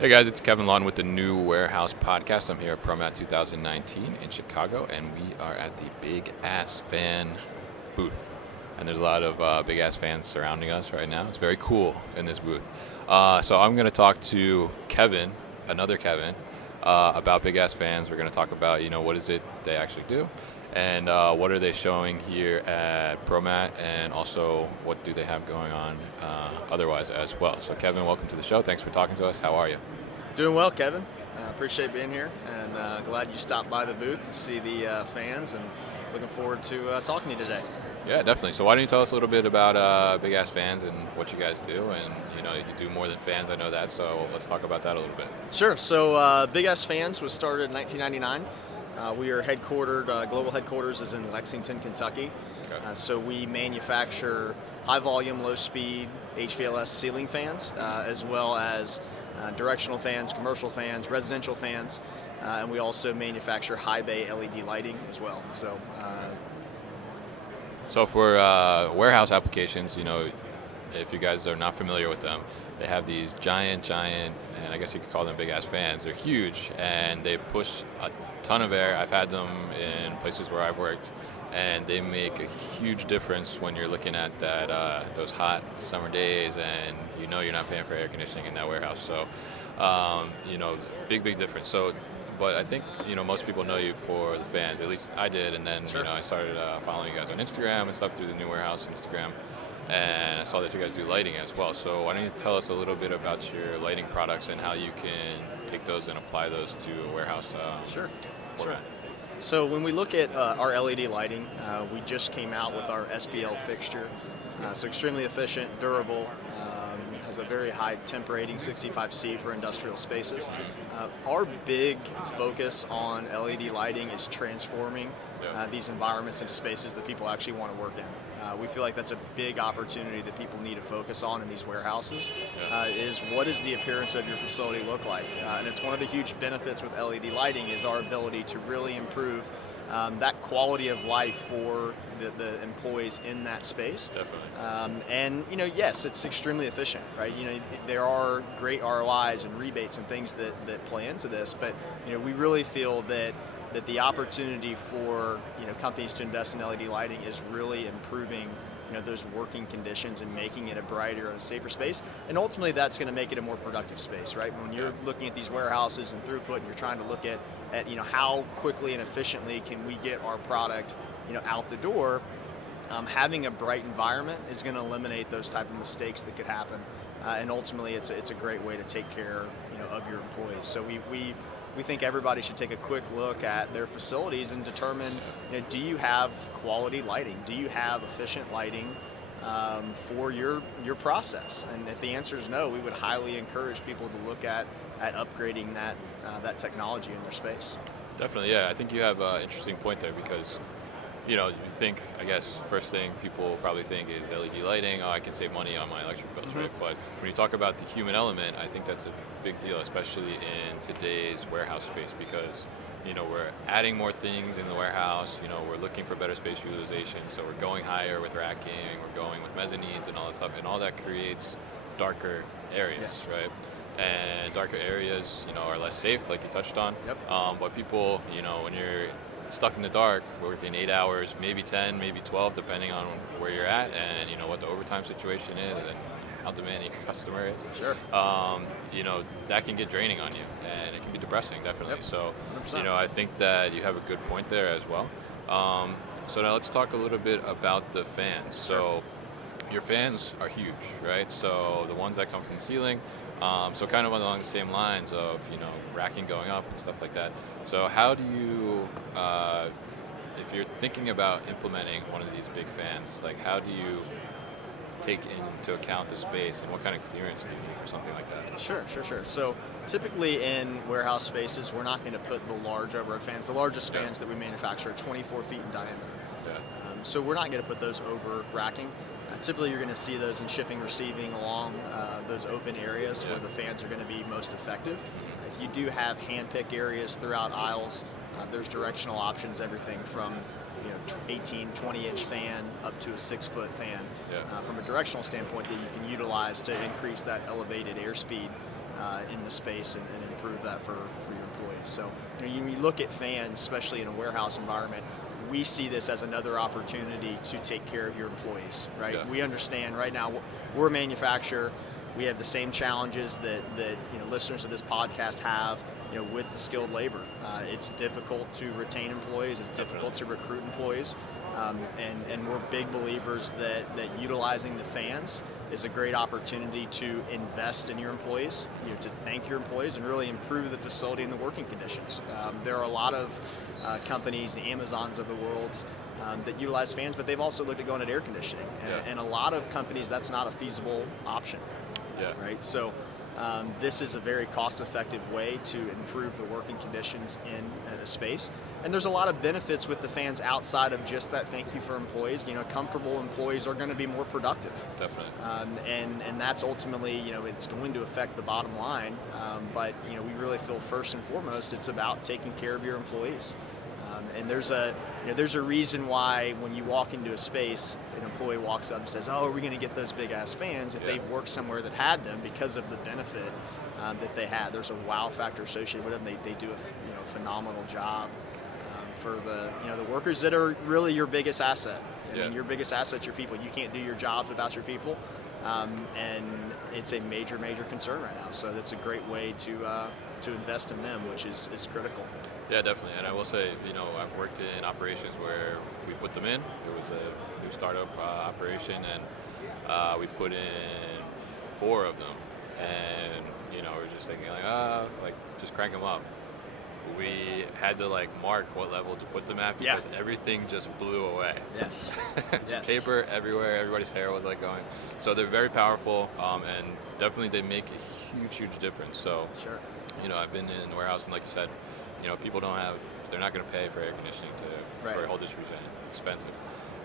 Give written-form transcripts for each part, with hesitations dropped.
Hey guys, it's Kevin Lawn with the New Warehouse Podcast. I'm here at ProMat 2019 in Chicago, and we are at the Big Ass Fan booth. And there's a lot of Big Ass fans surrounding us right now. It's very cool in this booth. So I'm going to talk to Kevin, another Kevin, about Big Ass fans. We're going to talk about, what is it they actually do, and what are they showing here at ProMat, and also what do they have going on otherwise as well. So Kevin, welcome to the show. Thanks for talking to us. How are you? Doing well, Kevin. Appreciate being here, and glad you stopped by the booth to see the fans, and looking forward to talking to you today. Yeah, definitely. So why don't you tell us a little bit about Big Ass Fans and what you guys do? And you do more than fans, I know that. So let's talk about that a little bit. Sure. So Big Ass Fans was started in 1999. We are headquartered. Global headquarters is in Lexington, Kentucky. Okay. So we manufacture high volume, low speed HVLS ceiling fans, as well as directional fans, commercial fans, residential fans, and we also manufacture high bay LED lighting as well. So for warehouse applications, if you guys are not familiar with them, they have these giant, and I guess you could call them big ass fans. They're huge, and they push a ton of air. I've had them in places where I've worked, and they make a huge difference when you're looking at that those hot summer days, and you're not paying for air conditioning in that warehouse. So, big difference. So, but I think most people know you for the fans. At least I did, and then Sure. I started following you guys on Instagram and stuff through the New Warehouse Instagram, and I saw that you guys do lighting as well. So why don't you tell us a little bit about your lighting products and how you can take those and apply those to a warehouse Sure. format? So when we look at our LED lighting, we just came out with our SPL fixture. So extremely efficient, durable, has a very high temp rating, 65C for industrial spaces. Our big focus on LED lighting is transforming these environments into spaces that people actually want to work in. We feel like that's a big opportunity that people need to focus on in these warehouses, is what does the appearance of your facility look like? And it's one of the huge benefits with LED lighting is our ability to really improve that quality of life for the employees in that space. Definitely. Yes, it's extremely efficient, right? There are great ROIs and rebates and things that play into this, but we really feel that the opportunity for companies to invest in LED lighting is really improving those working conditions and making it a brighter and a safer space, and ultimately that's going to make it a more productive space, right? When you're looking at these warehouses and throughput, and you're trying to look at how quickly and efficiently can we get our product out the door, having a bright environment is going to eliminate those type of mistakes that could happen, and ultimately it's a great way to take care of your employees. So we think everybody should take a quick look at their facilities and determine, do you have quality lighting? Do you have efficient lighting for your process? And if the answer is no, we would highly encourage people to look at upgrading that technology in their space. Definitely, yeah. I think you have an interesting point there because, you think, I guess, first thing people probably think is LED lighting. Oh, I can save money on my electric bills, right? But when you talk about the human element, I think that's a big deal, especially in today's warehouse space because, we're adding more things in the warehouse. We're looking for better space utilization. So we're going higher with racking. We're going with mezzanines and all that stuff. And all that creates darker areas, right? And darker areas, are less safe, like you touched on. Yep. But people, when you're stuck in the dark, working 8 hours, maybe 10, maybe 12, depending on where you're at and what the overtime situation is and how demanding your customer is. Sure. That can get draining on you and it can be depressing, definitely. Yep. So, 100%. I think that you have a good point there as well. So now let's talk a little bit about the fans. Sure. So your fans are huge, right? So the ones that come from the ceiling, so kind of along the same lines of, racking going up and stuff like that. So how do you, if you're thinking about implementing one of these big fans, like how do you take into account the space and what kind of clearance do you need for something like that? Sure. So typically in warehouse spaces, we're not going to put the large overhead fans. The largest fans that we manufacture are 24 feet in diameter. So we're not going to put those over racking. Typically you're going to see those in shipping, receiving along those open areas where the fans are going to be most effective. If you do have hand-pick areas throughout aisles, there's directional options, everything from 18, 20-inch fan up to a 6-foot fan from a directional standpoint that you can utilize to increase that elevated airspeed in the space and improve that for your employees. So you look at fans, especially in a warehouse environment, we see this as another opportunity to take care of your employees, right? Yeah. We understand right now we're a manufacturer. We have the same challenges that listeners of this podcast have, with the skilled labor. It's difficult to retain employees. It's difficult to recruit employees. And we're big believers that utilizing the fans is a great opportunity to invest in your employees, to thank your employees and really improve the facility and the working conditions. There are a lot of companies, the Amazons of the world, that utilize fans, but they've also looked at going at air conditioning. And a lot of companies, that's not a feasible option. Yeah. Right. So this is a very cost-effective way to improve the working conditions in a space. And there's a lot of benefits with the fans outside of just that thank you for employees. Comfortable employees are going to be more productive. Definitely. And that's ultimately, it's going to affect the bottom line. But we really feel first and foremost it's about taking care of your employees. And there's a reason why when you walk into a space, an employee walks up and says, "Oh, are we going to get those big ass fans?" If they've worked somewhere that had them because of the benefit that they had, there's a wow factor associated with them. They do a phenomenal job for the workers that are really your biggest asset. I mean, your biggest asset's your people. You can't do your jobs without your people, and it's a major concern right now. So that's a great way to invest in them, which is critical. Yeah, definitely. And I will say, I've worked in operations where we put them in. It was a new startup operation, and we put in 4 of them. And, we're just thinking just crank them up. We had to mark what level to put them at because everything just blew away. Yes. Yes. Paper everywhere. Everybody's hair was going. So they're very powerful, and definitely they make a huge difference. So, sure. I've been in the warehouse, and like you said, people they're not going to pay for air conditioning for whole distribution. It's expensive.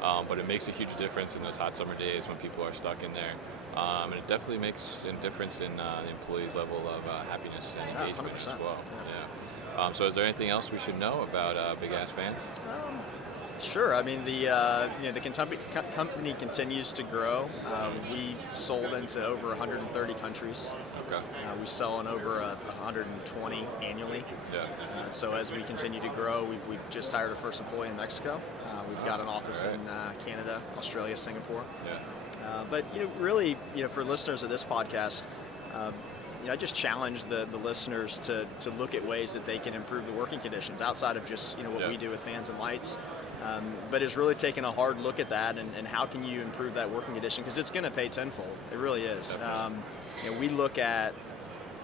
But it makes a huge difference in those hot summer days when people are stuck in there. And it definitely makes a difference in the employees' level of happiness and engagement as well. Yeah. So is there anything else we should know about Big Ass Fans? Sure. I mean, the company continues to grow. We've sold into over 130 countries. Okay. We sell in over 120 annually. Yeah. So as we continue to grow, we've just hired our first employee in Mexico. We've got an office in Canada, Australia, Singapore. Yeah. But really, for listeners of this podcast, I just challenge the listeners to look at ways that they can improve the working conditions outside of just what we do with fans and lights. But it's really taking a hard look at that and how can you improve that working condition, because it's going to pay tenfold. It really is. We look at,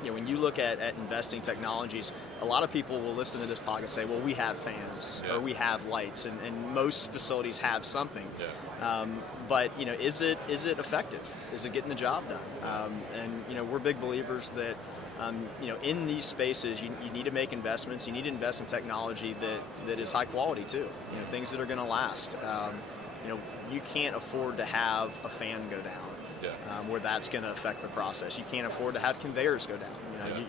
when you look at investing technologies, a lot of people will listen to this podcast and say, well, we have fans or we have lights, and most facilities have something. Yeah. But is it effective? Is it getting the job done? And we're big believers that in these spaces, you need to make investments. You need to invest in technology that is high quality too. Things that are going to last. You can't afford to have a fan go down. Yeah. Where that's going to affect the process. You can't afford to have conveyors go down.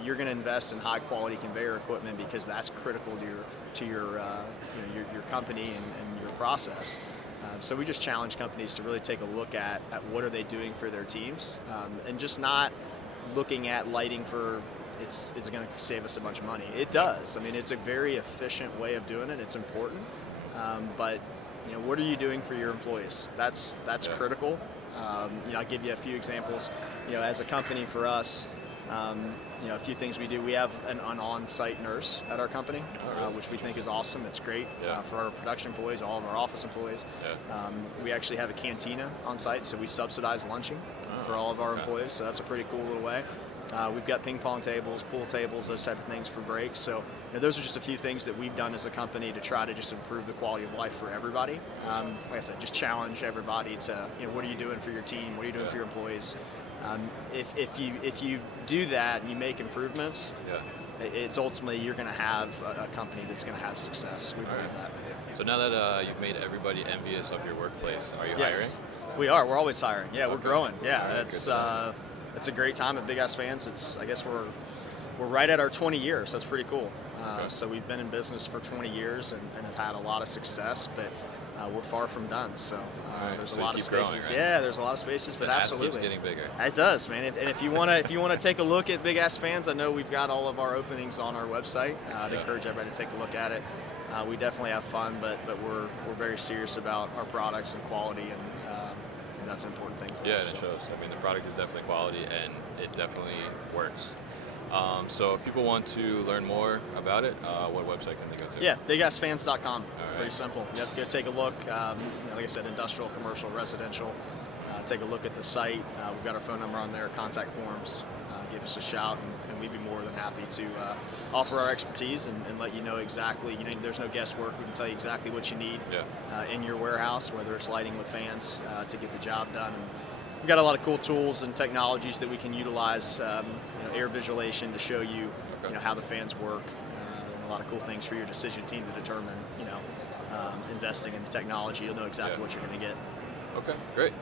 You're going to invest in high quality conveyor equipment because that's critical to your company and your process. So we just challenge companies to really take a look at what are they doing for their teams, and just not looking at lighting for is it going to save us a bunch of money? It does. I mean, it's a very efficient way of doing it. It's important, but what are you doing for your employees? That's critical. I'll give you a few examples. As a company, for us, a few things we do. We have an on-site nurse at our company, which we think is awesome. It's great for our production employees, all of our office employees. Yeah. We actually have a cantina on site, so we subsidize lunching for all of our employees. So that's a pretty cool little way. We've got ping pong tables, pool tables, those type of things for breaks. So those are just a few things that we've done as a company to try to just improve the quality of life for everybody. Like I said, just challenge everybody to, what are you doing for your team? What are you doing for your employees? If you do that and you make improvements, it's ultimately you're going to have a company that's going to have success. We believe that. So now that you've made everybody envious of your workplace, are you hiring? We are. We're always hiring. Yeah, we're growing. Yeah, it's a great time at Big Ass Fans. I guess we're right at our 20 years. That's pretty cool. So we've been in business for 20 years and have had a lot of success. But we're far from done. So Right, there's so a lot of keep growing, spaces. right? Yeah, there's a lot of spaces, but The ass absolutely keeps getting bigger. it does, man. And if you wanna take a look at Big Ass Fans, I know we've got all of our openings on our website. I'd encourage everybody to take a look at it. We definitely have fun, but we're very serious about our products and quality, and that's an important thing for Yeah, us. and it shows. I mean, the product is definitely quality, and it definitely works. So if people want to learn more about it, what website can they go to? Yeah, bigassfans.com. right. Pretty simple. Yep, go take a look. Like I said, industrial, commercial, residential. Take a look at the site. We've got our phone number on there, contact forms. Give us a shout, and we'd be more than happy to offer our expertise and let you know exactly. There's no guesswork. We can tell you exactly what you need in your warehouse, whether it's lighting with fans to get the job done. And we've got a lot of cool tools and technologies that we can utilize. Air visualization to show you, how the fans work. And a lot of cool things for your decision team to determine. Investing in the technology, you'll know exactly what you're going to get. Okay, great.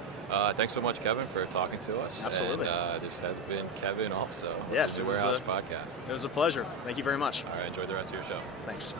Thanks so much, Kevin, for talking to us. Absolutely. And this has been Kevin also. Yes, the it was Warehouse Podcast. It was a pleasure. Thank you very much. All right, enjoy the rest of your show. Thanks.